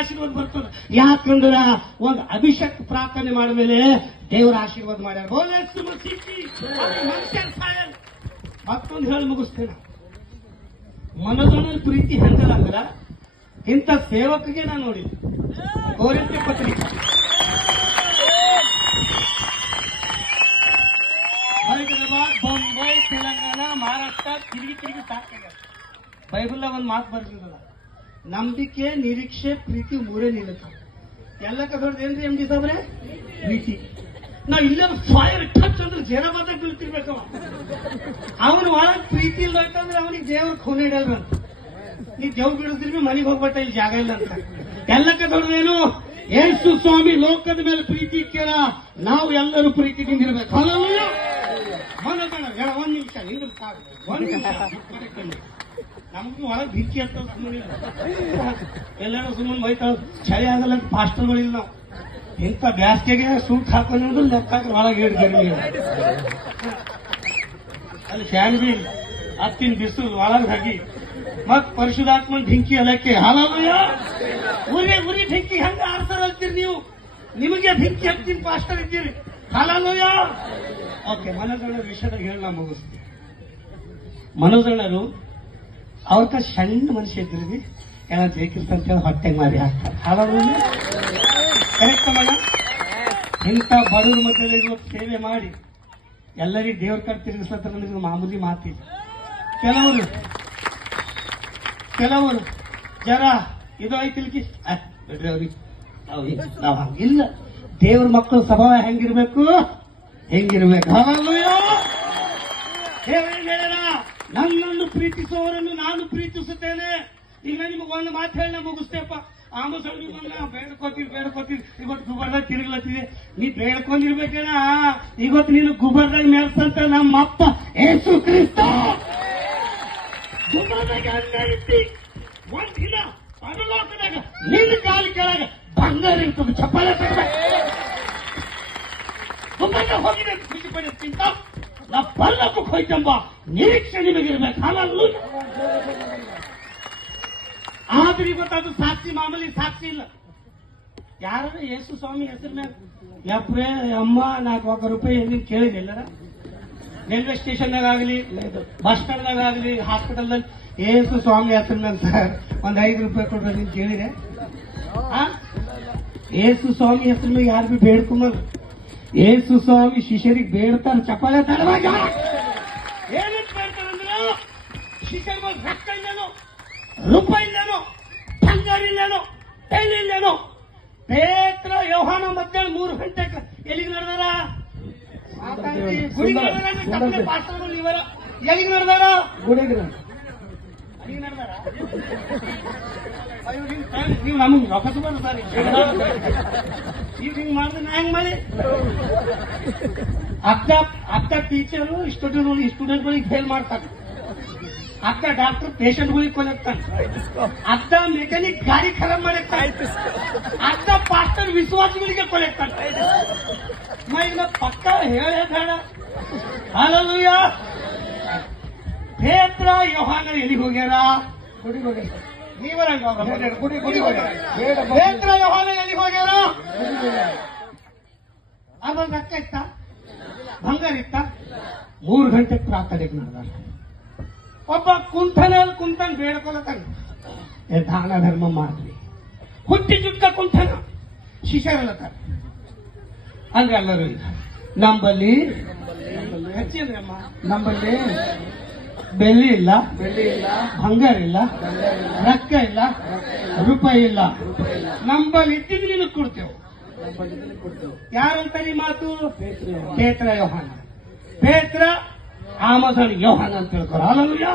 ಆಶೀರ್ವಾದ ಬರ್ತದ. ಯಾಕಂದ್ರ ಒಂದು ಅಭಿಷೇಕ ಪ್ರಾರ್ಥನೆ ಮಾಡಿದ್ಮೇಲೆ ದೇವರ ಆಶೀರ್ವಾದ ಮಾಡ್ಯಾರ. ಮನುಷ್ಯ ಸಾಯಲ್ಲ. ಮತ್ತೊಂದು ಹೇಳಿ ಮುಗಿಸ್ತೇನೆ. ಮನೋಜನ ಪ್ರೀತಿ ಹೆಂಗಲ್ಲ ಅಂದ್ರ ಇಂಥ ಸೇವಕಗೆ ನಾನು ನೋಡಿದ್ದೆ. ಕೋರಿಂಥ ಪತ್ರಿಕೆ ಹೈದರಾಬಾದ್, ಬೊಂಬೈ, ತೆಲಂಗಾಣ, ಮಹಾರಾಷ್ಟ್ರ ತಿರುಗಿ ಸಾಕಾಗ್ಯದ. ಬೈಬಲ್ ಒಂದು ಮಾತು ಬರ್ತಿದ್ದಲ್ಲ, ನಂಬಿಕೆ, ನಿರೀಕ್ಷೆ, ಪ್ರೀತಿ ಮೂರೇ ನಿಲ್ಲಕ. ಎಲ್ಲಕ್ಕ ದೊಡ್ಡದೇನ್ರಿ ಎಂ ಡಿ ಸಾಬ್ರೆ? ಪ್ರೀತಿ. ನಾವ್ ಇಲ್ಲೇ ಫೈರ್ ಟಚ್ ಅಂದ್ರೆ ಜನ ಬಂದಾಗ ಬೀಳ್ತಿರ್ಬೇಕವ. ಅವನು ಒಳಗ್ ಪ್ರೀತಿ ಇಲ್ಲ ಅಂತಂದ್ರೆ ಅವನಿಗೆ ದೇವ್ರ ಖೋನೆ ಇಡಲ್ರ ಅಂತ. ನೀ ದೇವ್ ಬಿಡಿಸಿದ್ರಿ ಮನೆಗೆ ಹೋಗ್ಬಿಟ್ಟ, ಇಲ್ಲಿ ಜಾಗ ಇಲ್ಲ ಅಂತ. ಎಲ್ಲಕ್ಕ ದೊಡ್ಡದೇನು? ಯೇಸು ಸ್ವಾಮಿ ಲೋಕದ ಮೇಲೆ ಪ್ರೀತಿ ಇಕ್ಕ್ಯಾರ, ನಾವು ಎಲ್ಲರೂ ಪ್ರೀತಿದಿಂದ ಇರ್ಬೇಕು. ಹಲೋ ಮನೋಜನ ಒಂದ್ ನಿಮಿಷ ನಿಂದ್ರ ಸಾಕು. ಒಂದ್ ನಿಮಿಷ ನಮಗೂ ಒಳಗೆ ಭಿಕ್ಕಿ ಅಂತ ಸುಮ್ಮನೆ ಎಲ್ಲರೂ ಸುಮ್ಮನೆ ಬೈತಾಳ. ಚಳಿ ಆಗಲ್ಲ ಪಾಸ್ಟರ್ಗಳಿಲ್ಲ ನಾವು. ಇಂಥ ಬ್ಯಾಸ್ಗೆಗೆ ಸೂಟ್ ಹಾಕೊಂಡು ಲೆಕ್ಕ ಒಳಗೆ ಗರ್ಮಿ ಅಲ್ಲಿ ಫ್ಯಾನ್ ಬಿ ಹತ್ತಿನ ಬಿಸಿಲು ಒಳಗೆ ಹಾಕಿ ಮತ್ ಪರಿಶುದ್ಧಾತ್ಮನ್ ಢಿಂಕಿ ಅಲಕ್ಕೆ ಹಾಲಯ್ಯ ಉರಿ ಢಿಂಕಿ ಹೆಂಗ ಆಡ್ತಾರ ಅಂತೀರಿ ನೀವು? ನಿಮಗೆ ಭಿಂಕಿ ಹತ್ತಿನ ಪಾಸ್ಟರ್ ಇದ್ದೀರಿ. ಹಾಲಯ್ಯ. ಓಕೆ, ಮನೋಜಣ್ಣರ ವಿಷಯದಾಗ ಹೇಳಿ ನಾ ಮುಗಿಸ್ತೀವಿ. ಮನೋಜಣ್ಣರು ಅವತ್ತ ಸಣ್ಣ ಮನುಷ್ಯ ಇದ್ರಿ ಎಲ್ಲ ಜೈಕಿರ್ತಂತ ಹೇಳಿ ಹೊಟ್ಟೆಗೆ ಮಾರಿ ಹಾಕ್ತಾರೆ. ಹಾಲಯ್ಯ ಕರೆಕ್ಟ್ ಮಗ. ಇಂಥ ಬಡವ್ರ ಮಕ್ಕಳಿಗೆ ಸೇವೆ ಮಾಡಿ ಎಲ್ಲರಿಗೂ ದೇವ್ರ ಕಡೆ ತಿರುಗಿಸ್ಲತ್ತಾರ ಅಂದ್ರೆ ಮಾಮೂಲಿ ಮಾತಿದೆ. ಕೆಲವರು ಜರ ಇದು ಐತಿಲ್ಕಿ ಬಿಡ್ರಿ ಅವ್ರಿಗೆ ನಾವು ಹಂಗಿಲ್ಲ. ದೇವ್ರ ಮಕ್ಕಳು ಸ್ವಭಾವ ಹೆಂಗಿರ್ಬೇಕು? ಹೇಳ್ಯಾರ, ನನ್ನನ್ನು ಪ್ರೀತಿಸುವವರನ್ನು ನಾನು ಪ್ರೀತಿಸುತ್ತೇನೆ. ಈಗ ನಿಮಗೆ ಒಂದು ಮಾತು ಹೇಳಿ ನಾ ಮುಗಿಸ್ತೇಪ್ಪ. ಆಮಸಳ್ಳಿ ಬೇಡ್ಕೋತೀರಿ ಇವತ್ತು ಗುಬರ್ದಾಗ ತಿರುಗ್ಲತ್ತಿದೆ. ನೀ ಬೇಡ್ಕೊಂಡಿರ್ಬೇಕೇನ? ಇವತ್ತು ನೀನು ಗುಬರ್ದಾಗ ಮೆರ್ಸಂತ ನಮ್ಮಪ್ಪ ಯೇಸು ಕ್ರಿಸ್ತ ಗುಬರ್ದಾಗ ಅನ್ಯಾಯಿಸಿ ಒಂದಿನ ಪರಲೋಕದಾಗ ನಿನ್ನ ಕಾಲು ಕೆಳಗೆ ಬಂಗಾರ ಇರ್ತದೆ. ಚಪ್ಪಾಳೆ ಗುಬರ್ದಾಗ ಹೋಗಿದೆ ಖುಷಿ ಪಡೆಯುತ್ತಿಂತ ನಾ ಪರಲೋಕಕ್ಕೆ ಹೋಯ್ತಂಬ ನಿರೀಕ್ಷೆ ನಿಮಗಿರ್ಬೇಕು. ಹಾಲಲ್ಲ. ಆದ್ರೆ ಇವತ್ತು ಸಾಕ್ಷಿ ಮಾಮೂಲಿ ಸಾಕ್ಷಿ ಇಲ್ಲ. ಯಾರ ಯೇಸು ಸ್ವಾಮಿ ಹೆಸರು ಮ್ಯಾಗ ಯಪ್ರೇ ಅಮ್ಮ 4 ರೂಪಾಯಿ ಏನೇನು ಕೇಳಿದಿಲ್ಲರ? ರೈಲ್ವೆ ಸ್ಟೇಷನ್ದಾಗ ಆಗಲಿ, ಬಸ್ ಸ್ಟ್ಯಾಂಡ್ದಾಗ ಆಗಲಿ, ಹಾಸ್ಪಿಟಲ್ದಲ್ಲಿ ಯೇಸು ಸ್ವಾಮಿ ಹೆಸರು ಮ್ಯಾಗ ಸರ್ ಒಂದ್ 5 ರೂಪಾಯಿ ಕೊಡ್ರಿ ನೀನ್ ಕೇಳಿದೆ? ಯೇಸು ಸ್ವಾಮಿ ಹೆಸರು ಮ್ಯಾಗ ಯಾರು ಬಿ ಬೇಡ್ಕೊಂಬಲ್ಲ. ಯೇಸು ಸ್ವಾಮಿ ಶಿಷ್ಯರಿಗೆ ಬೇಡ್ತಾರ. ಚಪ್ಪಾಳೆ ತಡವಾಗ ಏನಕ್ಕೆ ಬೇಡ್ತಾರಂದ್ರೆ ಶಿಷ್ಯರ ಮೇಲೆ ರೊಕ್ಕ ಇಲ್ಲೇನೋ, ರೂಪಾಯಿ ಇಲ್ಲೇನೋ, ಬಂಗಾರ ಇಲ್ಲೇನೋ, ತೈಲ ಇಲ್ಲೇನೋ. ಪೇತ್ರ ಯೋಹಾನ ಮಧ್ಯಾಹ್ನ 3 ಗಂಟೆಗೆ ಎಲ್ಲಿಗೆ ನಡೆದಾರ? ಗುಡಿಗೆ ನಡೆದಾರ. ಪಾಸ್ಟರ್ ನೀವರ ಎಲ್ಲಿಗೆ ನಡೆದಾರ? ಗುಡಿಗೆ ನಡೆದಾರ. ನೀವು ನಮಗೆ ರೊಕ್ಕ ತಗೊಂಡ್ರಿ ಈಗ ಹಿಂಗ್ ಮಾಡಿದ್ರೆ ನಾ ಹೆಂಗ್ ಮಾಡಿ? ಅಕ್ಕ ಟೀಚರು ಸ್ಟೂಡೆಂಟ್ಗಳಿಗೆ ಫೇಲ್ ಮಾಡ್ತಾರೆ. ಅಕ್ಕ ಡಾಕ್ಟರ್ ಪೇಷಂಟ್ಗಳಿಗೆ ಕೊಲೆಕ್ತಾನೆ. ಅಕ್ಕ ಮೆಕ್ಯಾನಿಕ್ ಗಾಡಿ ಖರಾಬ್ ಮಾಡಿರ್ತಾನೆ. ಅಕ್ಕ ಪಾಸ್ಟರ್ ವಿಶ್ವಾಸಗಳಿಗೆ ಕೊಲೆಕ್ತಾನೆ. ಈಗ ಪಕ್ಕ ಹೇಳೇ ಬೇಡ. ಹಲ್ಲೆಲೂಯಾ. ಪೇತ್ರ ಯೋಹಾನ ಎಲ್ಲಿಗೆ ಹೋಗ್ಯಾರ? ಗುಡಿಗೆ ಹೋಗ್ಯಾರ. ನೀವರಂಗ ಗುಡಿ ಪೇತ್ರ ಯೋಹಾನ ಎಲ್ಲಿಗೆ ಹೋಗ್ಯಾರ? ಅವಾಗ ರೊಕ್ಕ ಇತ್ತ, ಬಂಗಾರ ಇತ್ತ. 3 ಗಂಟೆಗೆ ಪ್ರಾರ್ಥನೆಗೆ ನಡೆದಾರ. ಒಬ್ಬ ಕುಂತನ್ ಬೇಡ್ಕೊಳತಾನ, ದಾನ ಧರ್ಮ ಮಾಡ್ರಿ. ಹುಟ್ಟಿ ಜುಟ್ಕ ಕುಂತನ ಶಿಷ್ಯರಲ್ಲತಾರ ಅಂದ್ರೆ ಎಲ್ಲರೂ ಈಗ ನಂಬಲ್ಲಿ ಹೆಚ್ಚಿದ್ರಮ್ಮ, ನಂಬಲ್ಲಿ ಬೆಳ್ಳಿ ಇಲ್ಲ, ಬಂಗಾರ ಇಲ್ಲ, ರೊಕ್ಕ ಇಲ್ಲ, ರೂಪಾಯಿ ಇಲ್ಲ. ನಂಬಲ್ಲಿ ಇದ್ದಿದ್ದು ನಿನಗೆ ಕೊಡ್ತೇವೆ. ಯಾರಂತ ಈ ಮಾತು? ಪೇತ್ರ ಯೋಹಾನ. ಪೇತ್ರ ಆಮಸನ್ ಯೋಹಾನ ಅಂತ ತಿಳ್ಕೊರ. ಹಲ್ಲೆಲೂಯಾ.